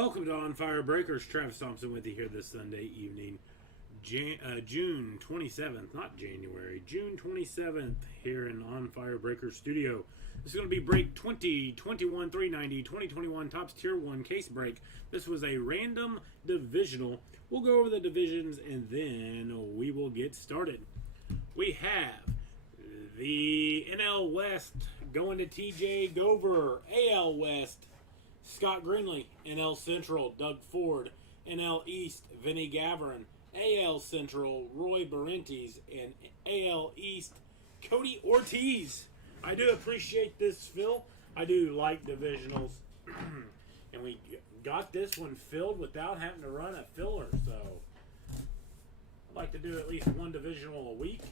Welcome to On Fire Breakers. Travis Thompson with you here this Sunday evening, June 27th, not January, June 27th here in On Fire Breakers studio. This is going to be break 2021 390 2021 Topps Tier 1 case break. This was a random divisional. We'll go over the divisions and then we will get started. We have the NL West going to TJ Gover, AL West Scott Greenlee, NL Central, Doug Ford, NL East, Vinny Gavrin, AL Central, Roy Barrentes, and AL East, Cody Ortiz. I do appreciate this, Phil. I do like divisionals. And we got this one filled without having to run a filler, so I'd like to do at least one divisional a week.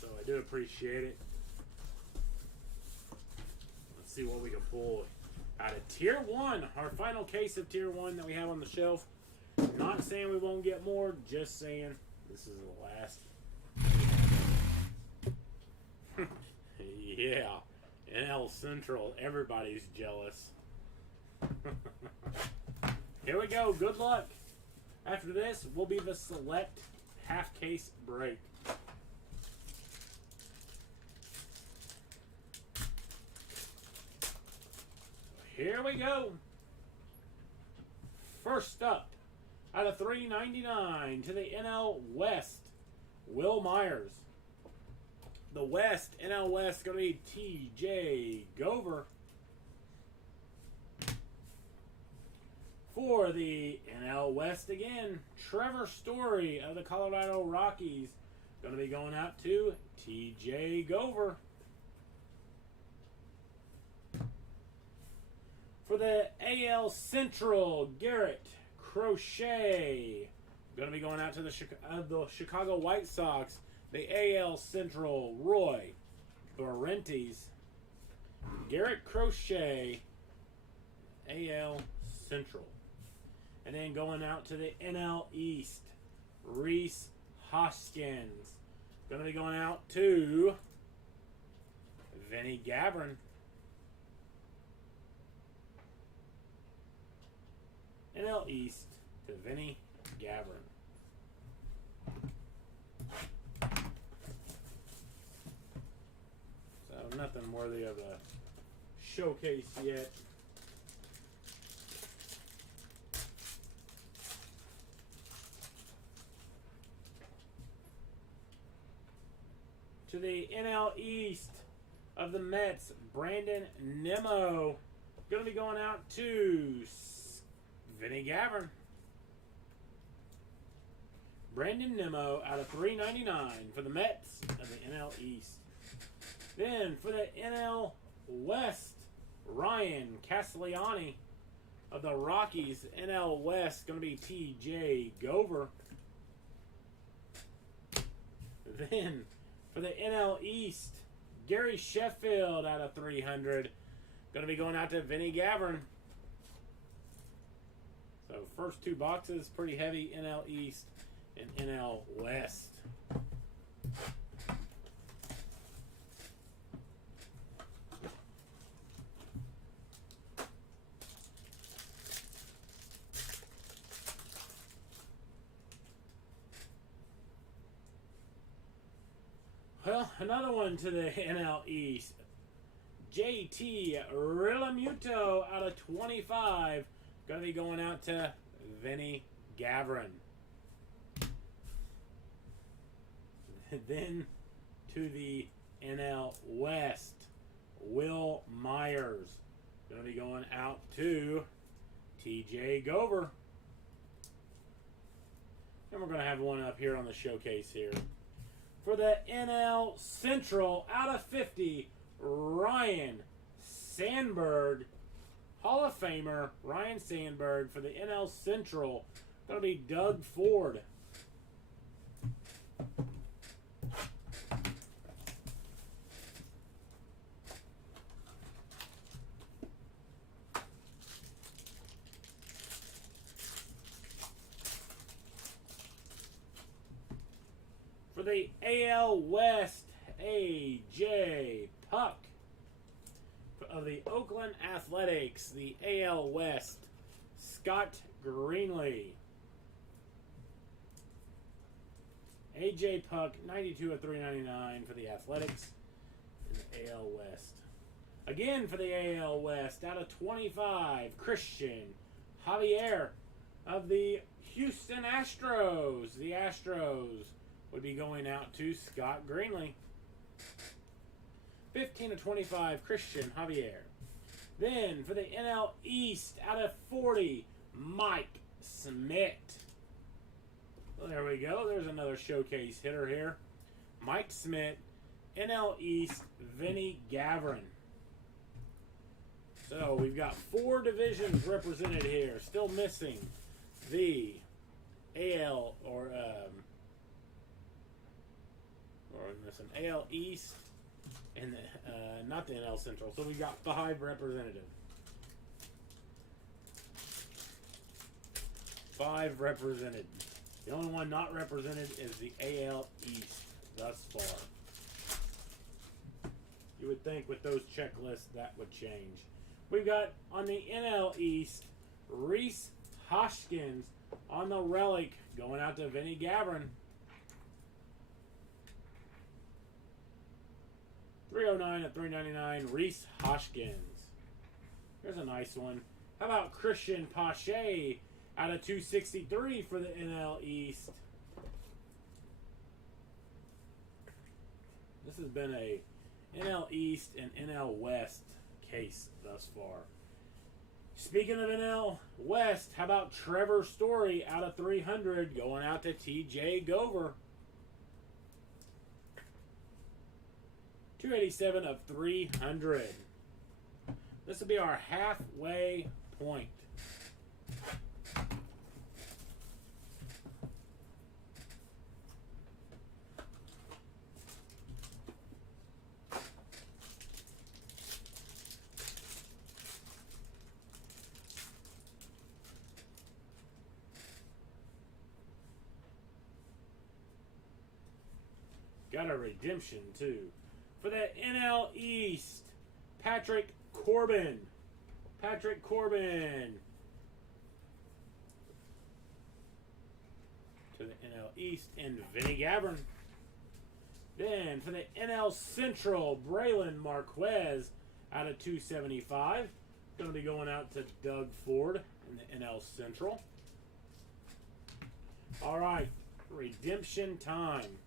So I do appreciate it. Let's see what we can pull out of Tier 1, our final case of Tier 1 that we have on the shelf. Not saying we won't get more, just saying this is the last. Yeah, NL Central, everybody's jealous. Here we go, good luck. After this will be the select half case break. Here we go. First up, out of $3.99 to the NL West, Will Myers. The West, NL West, going to be TJ Gover. For the NL West again, Trevor Story of the Colorado Rockies. Going to be going out to TJ Gover. For the AL Central, Garrett Crochet. Going to be going out to the Chicago White Sox. The AL Central, Roy Barrentes. Garrett Crochet, AL Central. And then going out to the NL East, Reese Hoskins. Going to be going out to Vinny Gavrin. NL East to Vinny Gavrin. So nothing worthy of a showcase yet. To the NL East of the Mets, Brandon Nimmo. Going to be going out to Vinny Gavrin. Brandon Nimmo out of $3.99 for the Mets of the NL East. Then for the NL West, Ryan Castellani of the Rockies. NL West going to be TJ Gover. Then for the NL East, Gary Sheffield out of 300. Going to be going out to Vinny Gavrin. So first two boxes, pretty heavy NL East and NL West. Well, another one to the NL East. JT Realmuto out of 25. Going to be going out to Vinny Gavrin. Then to the NL West, Will Myers. Going to be going out to TJ Gover. And we're going to have one up here on the showcase here. For the NL Central, out of 50, Ryan Sandberg. Hall of Famer Ryan Sandberg for the NL Central. Going to be Doug Ford. For the AL West, AJ Puck of the Oakland Athletics, the AL West. Scott Greenlee. AJ Puck, 92 of 399 for the Athletics in the AL West. Again for the AL West, out of 25, Christian Javier of the Houston Astros. The Astros would be going out to Scott Greenlee. 15 of 25, Christian Javier. Then for the NL East, out of 40, Mike Smith. Well, there we go. There's another showcase hitter here. Mike Smith, NL East, Vinny Gavrin. So we've got 4 divisions represented here. Still missing the AL or missing AL East and not the NL Central. So we've got 5 represented. 5 represented. The only one not represented is the AL East thus far. You would think with those checklists that would change. We've got on the NL East, Reese Hoskins on the relic going out to Vinny Gavrin. 309 of 399, Reese Hoskins. Here's a nice one. How about Christian Pache out of 263 for the NL East? This has been a NL East and NL West case thus far. Speaking of NL West, how about Trevor Story out of 300 going out to TJ Gover? 287 of 300. This will be our halfway point. Got a redemption, too. For the NL East, Patrick Corbin. Patrick Corbin. To the NL East, and Vinny Gavrin. Then, for the NL Central, Braylon Marquez out of 275. Going to be going out to Doug Ford in the NL Central. All right, redemption time.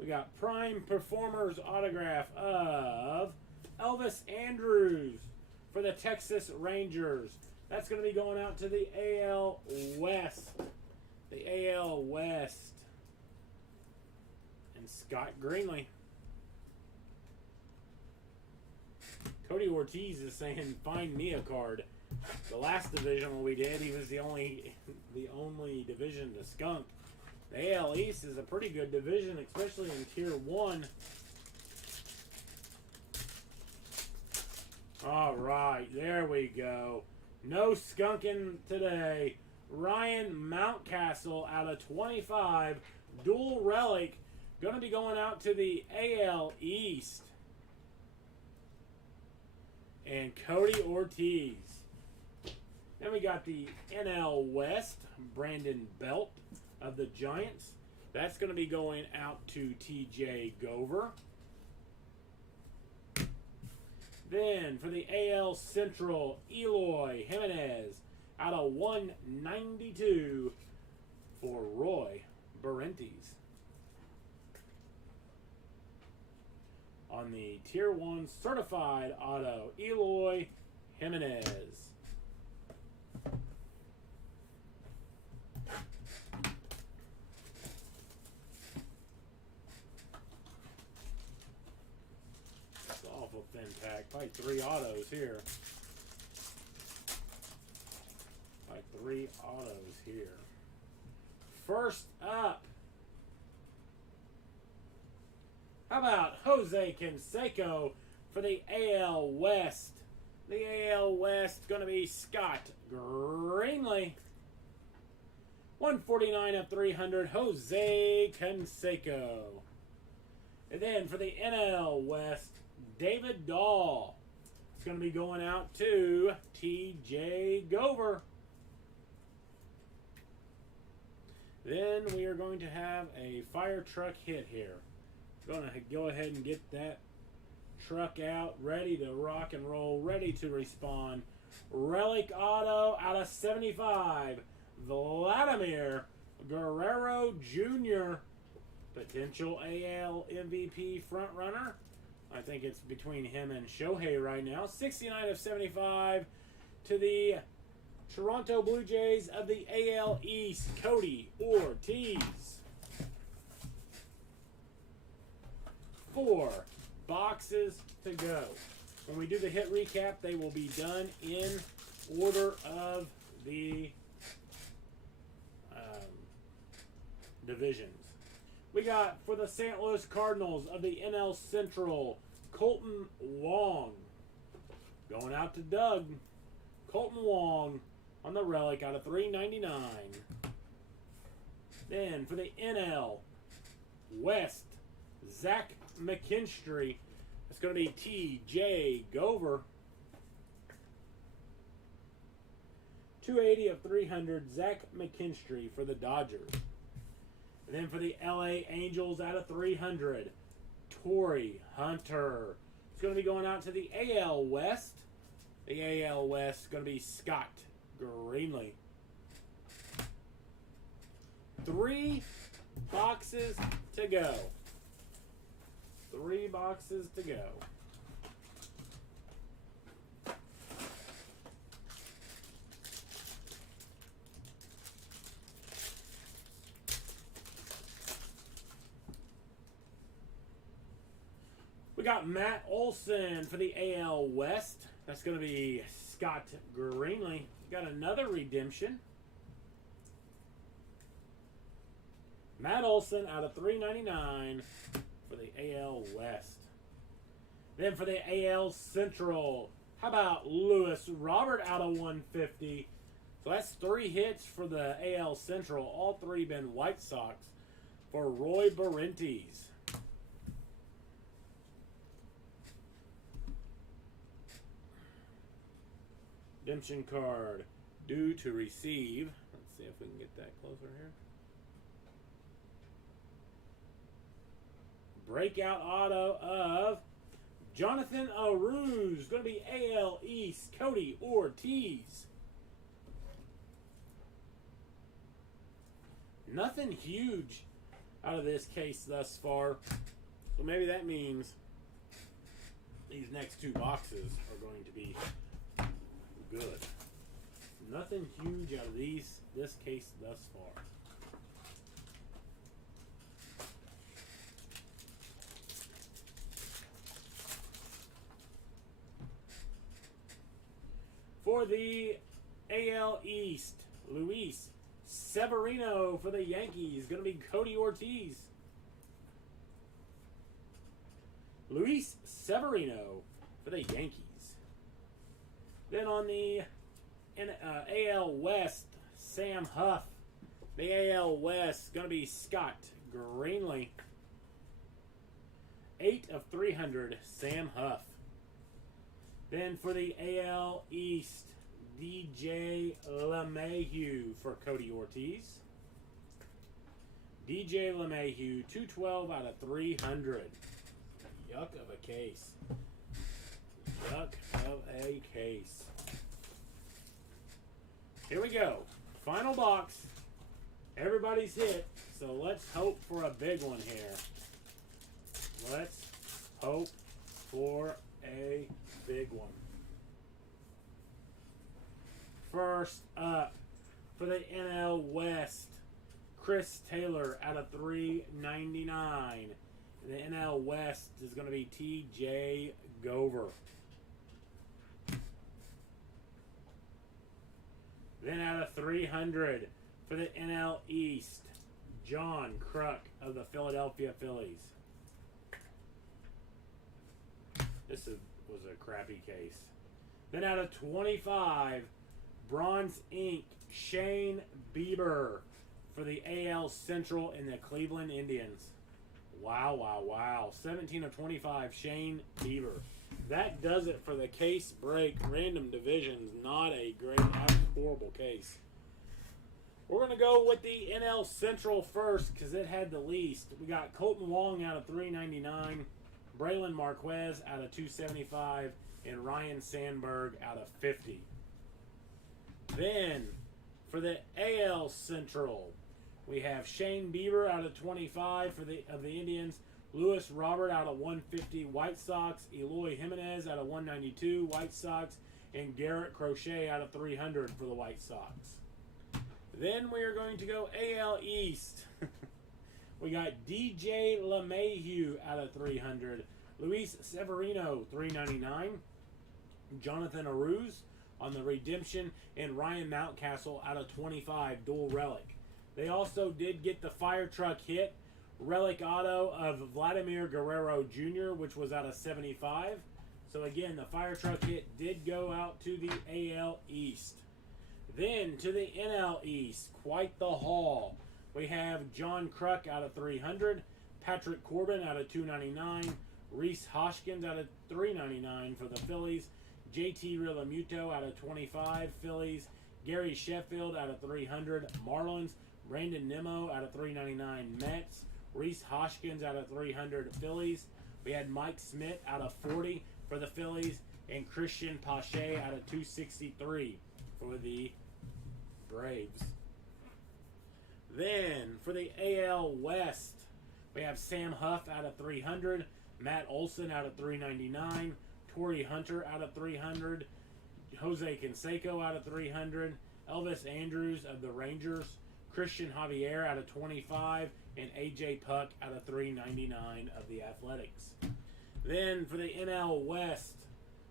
We got Prime Performers autograph of Elvis Andrews for the Texas Rangers. That's going to be going out to the AL West. The AL West. And Scott Greenlee. Cody Ortiz is saying, find me a card. The last division we did, he was the only division to skunk. The AL East is a pretty good division, especially in Tier 1. All right, there we go. No skunking today. Ryan Mountcastle out of 25. Dual relic. Going to be going out to the AL East. And Cody Ortiz. Then we got the NL West. Brandon Belt of the Giants. That's going to be going out to TJ Gover. Then for the AL Central, Eloy Jimenez out of 192 for Roy Barrentes. On the Tier 1 certified auto, Eloy Jimenez. Thin pack. Probably 3 autos here. Probably 3 autos here. First up, how about Jose Canseco for the AL West? The AL West going to be Scott Greenlee. 149 of 300, Jose Canseco. And then for the NL West, David Dahl. It's going to be going out to TJ Gover. Then we are going to have a fire truck hit here. Going to go ahead and get that truck out, ready to rock and roll, ready to respond. Relic auto out of 75. Vladimir Guerrero Jr., potential AL MVP front runner. I think it's between him and Shohei right now. 69 of 75 to the Toronto Blue Jays of the AL East, Cody Ortiz. 4 boxes to go. When we do the hit recap, they will be done in order of the divisions. We got for the St. Louis Cardinals of the NL Central, Colton Wong. Going out to Doug. Colton Wong on the relic out of 399. Then for the NL West, Zach McKinstry. It's going to be TJ Gover. 280 of 300, Zach McKinstry for the Dodgers. And then for the LA Angels out of 300, Torrey Hunter. It's going to be going out to the AL West. The AL West is going to be Scott Greenlee. 3 boxes to go. 3 boxes to go. We got Matt Olson for the AL West. That's going to be Scott Greenlee. Got another redemption. Matt Olson out of 399 for the AL West. Then for the AL Central, how about Lewis Robert out of 150? So that's 3 hits for the AL Central. All 3 been White Sox for Roy Barrentes. Redemption card due to receive. Let's see if we can get that closer here. Breakout auto of Jonathan Aruz. Going to be AL East, Cody Ortiz. Nothing huge out of this case thus far. So maybe that means these next 2 boxes are going to be good. Nothing huge out of this case thus far. For the AL East, Luis Severino for the Yankees. Going to be Cody Ortiz. Luis Severino for the Yankees. Then on the AL West, Sam Huff. The AL West going to be Scott Greenlee. 8 of 300, Sam Huff. Then for the AL East, DJ LeMahieu for Cody Ortiz. DJ LeMahieu, 212 out of 300. Yuck of a case. Yuck of a case. Here we go. Final box. Everybody's hit, so let's hope for a big one here. Let's hope for a big one. First up, for the NL West, Chris Taylor out of 399. The NL West is going to be TJ Gover. Then out of 300 for the NL East, John Kruk of the Philadelphia Phillies. This was a crappy case. Then out of 25, Bronze Ink, Shane Bieber for the AL Central in the Cleveland Indians. Wow, wow, wow. 17 of 25, Shane Bieber. that does it for the case break. Random divisions, not a great, that was a horrible case. We're going to go with the NL Central first because it had the least. We got Colton Wong out of 399, Braylon Marquez out of 275, and Ryan Sandberg out of 50. Then, for the AL Central, we have Shane Bieber out of 25 for the Indians, Lewis Robert out of 150 White Sox, Eloy Jimenez out of 192 White Sox, and Garrett Crochet out of 300 for the White Sox. Then we are going to go AL East. We got DJ LeMahieu out of 300, Luis Severino 399, Jonathan Aruz on the redemption, and Ryan Mountcastle out of 25 dual relic. They also did get the fire truck hit relic auto of Vladimir Guerrero Jr., which was out of 75. So again, the fire truck hit did go out to the AL East. Then to the NL East, quite the haul. We have John Kruk out of 300, Patrick Corbin out of 299, Reese Hoskins out of 399 for the Phillies, JT Realmuto out of 25 Phillies, Gary Sheffield out of 300 Marlins, Brandon Nimmo out of 399 Mets, Reese Hoskins out of 300 Phillies. We had Mike Smith out of 40 for the Phillies, and Christian Pache out of 263 for the Braves. Then for the AL West, we have Sam Huff out of 300, Matt Olson out of 399, Torrey Hunter out of 300, Jose Canseco out of 300, Elvis Andrews of the Rangers, Christian Javier out of 25, and AJ Puck out of 399 of the Athletics. Then for the NL West,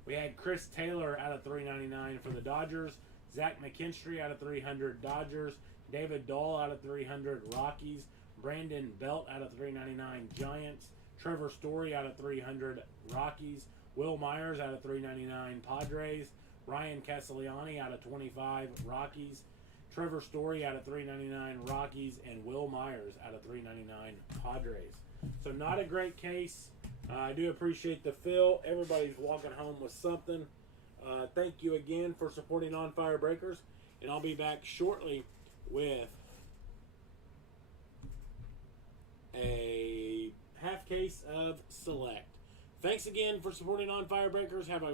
we had Chris Taylor out of 399 for the Dodgers, Zach McKinstry out of 300 Dodgers, David Dahl out of 300 Rockies, Brandon Belt out of 399 Giants, Trevor Story out of 300 Rockies, Will Myers out of 399 Padres, Ryan Castellani out of 25 Rockies, Trevor Story out of 399 Rockies, and Will Myers out of 399 Padres. So not a great case. I do appreciate the fill. Everybody's walking home with something. Thank you again for supporting On Fire Breakers, and I'll be back shortly with a half case of Select. Thanks again for supporting On Fire Breakers. Have a